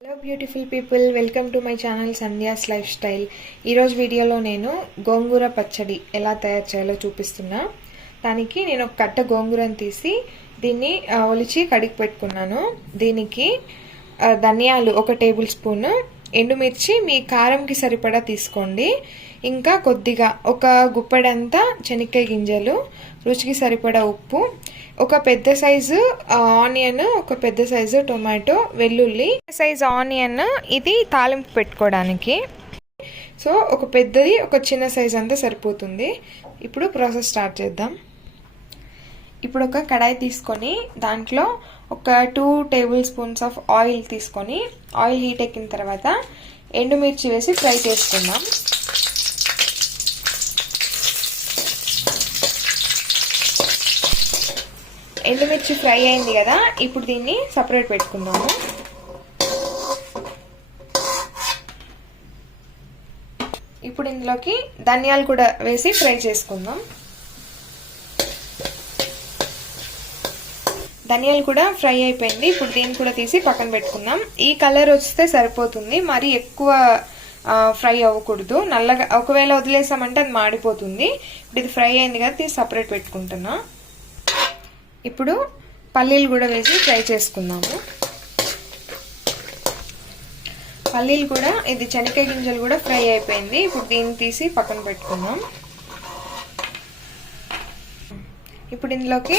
Hello beautiful people welcome to my channel Sandhya's Lifestyle ఈరోజు వీడియోలో నేను గోంగూర పచ్చడి ఎలా తయారు చేయాలో చూపిస్తున్నా. దానికి నేను ఒక కట్ట గోంగూరను తీసి దీన్ని ఒలిచి కడిగి పెట్టుకున్నాను. దీనికి ధనియాలు ఒక టేబుల్ స్పూన్ ఎండుమిర్చి మీ కారంకి సరిపడా తీసుకోండి. ఇంకా కొద్దిగా ఒక గుప్పెడంతా చెనక్కాయ గింజలు రుచికి సరిపడా ఉప్పు ఒక పెద్ద సైజు ఆనియన్ ఒక పెద్ద సైజు టొమాటో వెల్లుల్లి సైజు ఆనియన్ ఇది తాలింపు పెట్టుకోవడానికి. సో ఒక పెద్దది ఒక చిన్న సైజు అంతా సరిపోతుంది. ఇప్పుడు ప్రాసెస్ స్టార్ట్ చేద్దాం. ఇప్పుడు ఒక కడాయి తీసుకొని దాంట్లో ఒక two tablespoons of oil తీసుకొని ఆయిల్ హీట్ ఎక్కిన తర్వాత ఎండుమిర్చి వేసి ఫ్రై చేసుకుందాం. ఎండుమిర్చి ఫ్రై అయింది కదా ఇప్పుడు దీన్ని సపరేట్ పెట్టుకుందాము. ఇప్పుడు ఇందులోకి ధనియాలు కూడా వేసి ఫ్రై చేసుకుందాం. ధనియాలు కూడా ఫ్రై అయిపోయింది ఇప్పుడు దీన్ని కూడా తీసి పక్కన పెట్టుకుందాం. ఈ కలర్ వస్తే సరిపోతుంది మరి ఎక్కువ ఫ్రై అవ్వకూడదు. నల్లగా ఒకవేళ వదిలేసామంటే అది మాడిపోతుంది. ఇప్పుడు ఇది ఫ్రై అయింది కదా తీసి సపరేట్ పెట్టుకుంటున్నా. ఇప్పుడు పల్లీలు కూడా వేసి ఫ్రై చేసుకుందాము. పల్లీలు కూడా ఇది చెనక్కాయ గింజలు కూడా ఫ్రై అయిపోయింది. ఇప్పుడు దీన్ని తీసి పక్కన పెట్టుకుందాం. ఇప్పుడు ఇందులోకి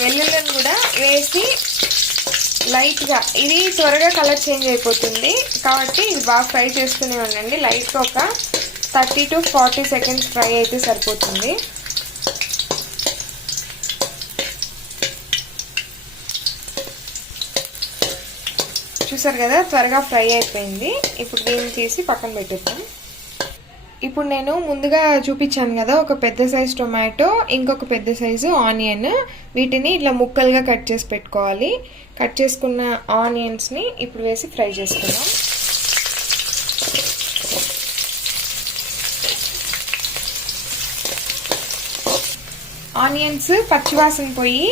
వెల్లుల్లిని కూడా వేసి లైట్గా ఇది త్వరగా కలర్ చేంజ్ అయిపోతుంది. కాబట్టి ఇది బాగా ఫ్రై చేసుకునే ఉండండి. లైట్గా ఒక thirty to forty seconds fry అయితే సరిపోతుంది. చూసారు కదా త్వరగా ఫ్రై అయిపోయింది. ఇప్పుడు దీన్ని తీసి పక్కన పెట్టేద్దాం. ఇప్పుడు నేను ముందుగా చూపించాను కదా ఒక పెద్ద సైజు టొమాటో ఇంకొక పెద్ద సైజు ఆనియన్. వీటిని ఇట్లా ముక్కలుగా కట్ చేసి పెట్టుకోవాలి. కట్ చేసుకున్న ఆనియన్స్ని ఇప్పుడు వేసి ఫ్రై చేసుకుందాం. ఆనియన్స్ పచ్చివాసన పోయి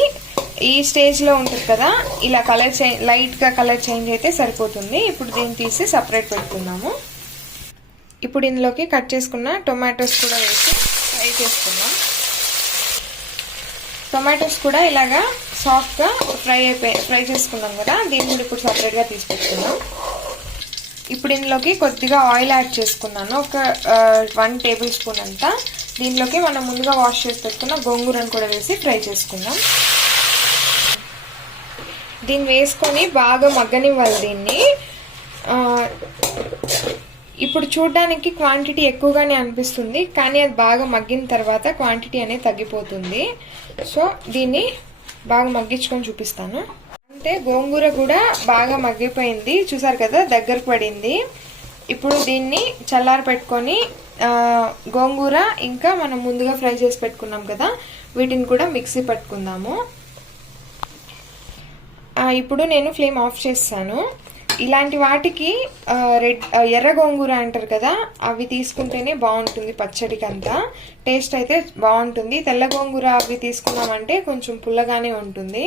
ఈ స్టేజ్లో ఉంటుంది కదా ఇలా కలర్ చేంజ్ లైట్గా కలర్ చేంజ్ అయితే సరిపోతుంది. ఇప్పుడు దీన్ని తీసి సపరేట్ పెట్టుకున్నాము ఇప్పుడు ఇందులోకి కట్ చేసుకున్న టొమాటోస్ కూడా వేసి ఫ్రై చేసుకున్నాం టొమాటోస్ కూడా ఇలాగా సాఫ్ట్గా ఫ్రై అయిపోయి ఫ్రై చేసుకున్నాం కదా దీన్ని కూడా ఇప్పుడు సపరేట్గా తీసి పెట్టుకున్నాం ఇప్పుడు ఇందులోకి కొద్దిగా ఆయిల్ యాడ్ చేసుకున్నాను. ఒక వన్ టేబుల్ స్పూన్ అంతా. దీనిలోకి మనం ముందుగా వాష్ చేసి పెట్టుకున్న గోంగూరను కూడా వేసి ఫ్రై చేసుకుందాం. దీన్ని వేసుకొని బాగా మగ్గనివ్వాలి దీన్ని. ఇప్పుడు చూడడానికి క్వాంటిటీ ఎక్కువగానే అనిపిస్తుంది కానీ అది బాగా మగ్గిన తర్వాత క్వాంటిటీ అనేది తగ్గిపోతుంది. సో దీన్ని బాగా మగ్గించుకొని చూపిస్తాను. అంటే గోంగూర కూడా బాగా మగ్గిపోయింది. చూసారు కదా దగ్గరకు పడింది. ఇప్పుడు దీన్ని చల్లారి పెట్టుకొని గోంగూర ఇంకా మనం ముందుగా ఫ్రై చేసి పెట్టుకున్నాం కదా వీటిని కూడా మిక్సీ పట్టుకుందాము. ఇప్పుడు నేను ఫ్లేమ్ ఆఫ్ చేస్తాను. ఇలాంటి వాటికి రెడ్ ఎర్ర గోంగూర అంటారు కదా అవి తీసుకుంటేనే బాగుంటుంది పచ్చడికి అంతా టేస్ట్ అయితే బాగుంటుంది. తెల్ల గోంగూర అవి తీసుకున్నామంటే కొంచెం పుల్లగానే ఉంటుంది.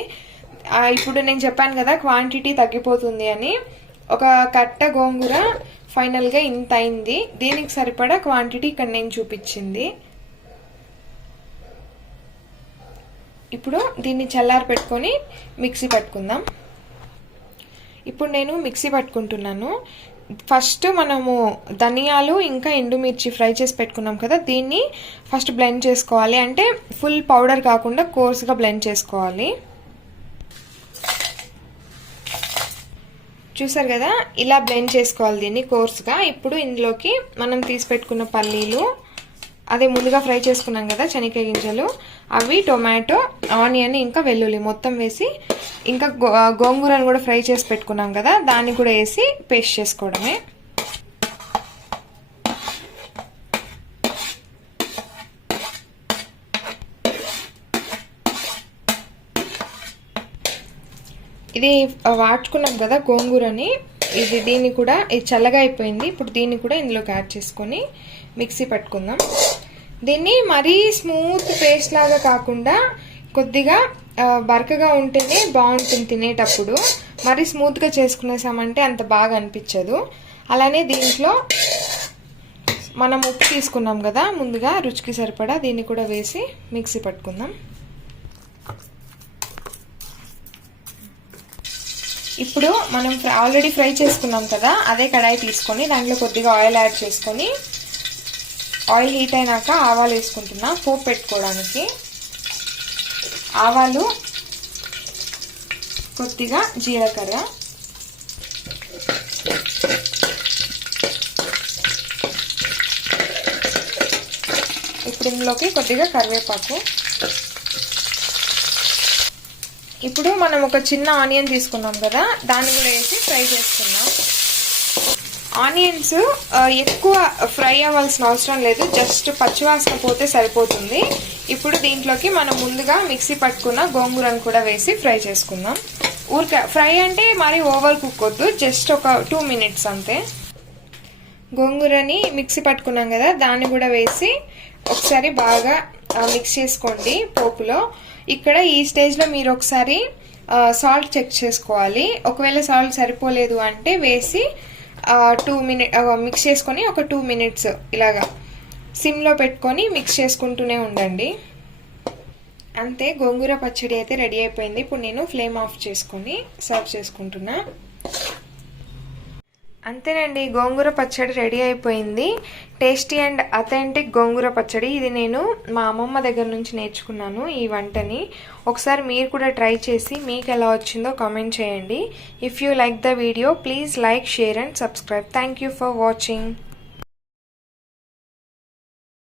ఇప్పుడు నేను చెప్పాను కదా క్వాంటిటీ తగ్గిపోతుంది అని. ఒక కట్ట గోంగూర ఫైనల్గా ఇంత అయింది. దీనికి సరిపడా క్వాంటిటీ ఇక్కడ నేను చూపించింది. ఇప్పుడు దీన్ని చల్లారి పెట్టుకొని మిక్సీ పట్టుకుందాం. ఇప్పుడు నేను మిక్సీ పట్టుకుంటున్నాను. ఫస్ట్ మనము ధనియాలు ఇంకా ఎండుమిర్చి ఫ్రై చేసి పెట్టుకున్నాం కదా దీన్ని ఫస్ట్ బ్లెండ్ చేసుకోవాలి. అంటే ఫుల్ పౌడర్ కాకుండా కోర్స్గా బ్లెండ్ చేసుకోవాలి. చూసారు కదా ఇలా బ్లెండ్ చేసుకోవాలి దీన్ని కోర్స్గా. ఇప్పుడు ఇందులోకి మనం తీసి పెట్టుకున్న పల్లీలు అదే ముందుగా ఫ్రై చేసుకున్నాం కదా శనగకాయ గింజలు. అవి టొమాటో ఆనియన్ ఇంకా వెల్లుల్లి మొత్తం వేసి ఇంకా గోంగూరను కూడా ఫ్రై చేసి పెట్టుకున్నాం కదా దాన్ని కూడా వేసి పేస్ట్ చేసుకోవడమే. ఇది వాడుకున్నాం కదా గోంగూరని. ఇది దీన్ని కూడా ఇది చల్లగా అయిపోయింది. ఇప్పుడు దీన్ని కూడా ఇందులోకి యాడ్ చేసుకొని మిక్సీ పట్టుకుందాం. దీన్ని మరీ స్మూత్ పేస్ట్ లాగా కాకుండా కొద్దిగా బరకగా ఉంటేనే బాగుంటుంది తినేటప్పుడు. మరీ స్మూత్గా చేసుకునేసామంటే అంత బాగా అనిపించదు. అలానే దీంట్లో మనం ఉప్పు తీసుకున్నాం కదా ముందుగా రుచికి సరిపడా దీన్ని కూడా వేసి మిక్సీ పట్టుకుందాం. ఇప్పుడు మనం ఆల్రెడీ ఫ్రై చేసుకున్నాం కదా అదే కడాయి తీసుకొని దాంట్లో కొద్దిగా ఆయిల్ యాడ్ చేసుకొని ఆయిల్ హీట్ అయినాక ఆవాలు వేసుకుంటున్నా పోపు పెట్టుకోవడానికి. ఆవాలు కొద్దిగా జీలకర్ర. ఇప్పుడు ఇందులోకి కొద్దిగా కరివేపాకు. ఇప్పుడు మనం ఒక చిన్న ఆనియన్ తీసుకున్నాం కదా దాన్ని కూడా వేసి ఫ్రై చేసుకున్నాం ఆనియన్స్ ఎక్కువ ఫ్రై అవ్వాల్సిన అవసరం లేదు జస్ట్ పచ్చివాసన పోతే సరిపోతుంది. ఇప్పుడు దీంట్లోకి మనం ముందుగా మిక్సీ పట్టుకున్న గోంగూరను కూడా వేసి ఫ్రై చేసుకుందాం. ఊరిక ఫ్రై అంటే మరి ఓవర్ కుక్ వద్దు జస్ట్ ఒక టూ మినిట్స్ అంతే. గోంగూరని మిక్సీ పట్టుకున్నాం కదా దాన్ని కూడా వేసి ఒకసారి బాగా మిక్స్ చేసుకోండి పోపులో. ఇక్కడ ఈ స్టేజ్లో మీరు ఒకసారి సాల్ట్ చెక్ చేసుకోవాలి. ఒకవేళ సాల్ట్ సరిపోలేదు అంటే వేసి టూ మినిట్ మిక్స్ చేసుకొని ఒక టూ మినిట్స్ ఇలాగా సిమ్లో పెట్టుకొని మిక్స్ చేసుకుంటూనే ఉండండి. అంతే గోంగూర పచ్చడి అయితే రెడీ అయిపోయింది. ఇప్పుడు నేను ఫ్లేమ్ ఆఫ్ చేసుకొని సర్వ్ చేసుకుంటున్నా. అంతేనండి గోంగూర పచ్చడి రెడీ అయిపోయింది. టేస్టీ అండ్ అథెంటిక్ గోంగూర పచ్చడి. ఇది నేను మా అమ్మమ్మ దగ్గర నుంచి నేర్చుకున్నాను ఈ వంటని. ఒకసారి మీరు కూడా ట్రై చేసి మీకు ఎలా వచ్చిందో కామెంట్ చేయండి. If you like the video please like share and subscribe thank you for watching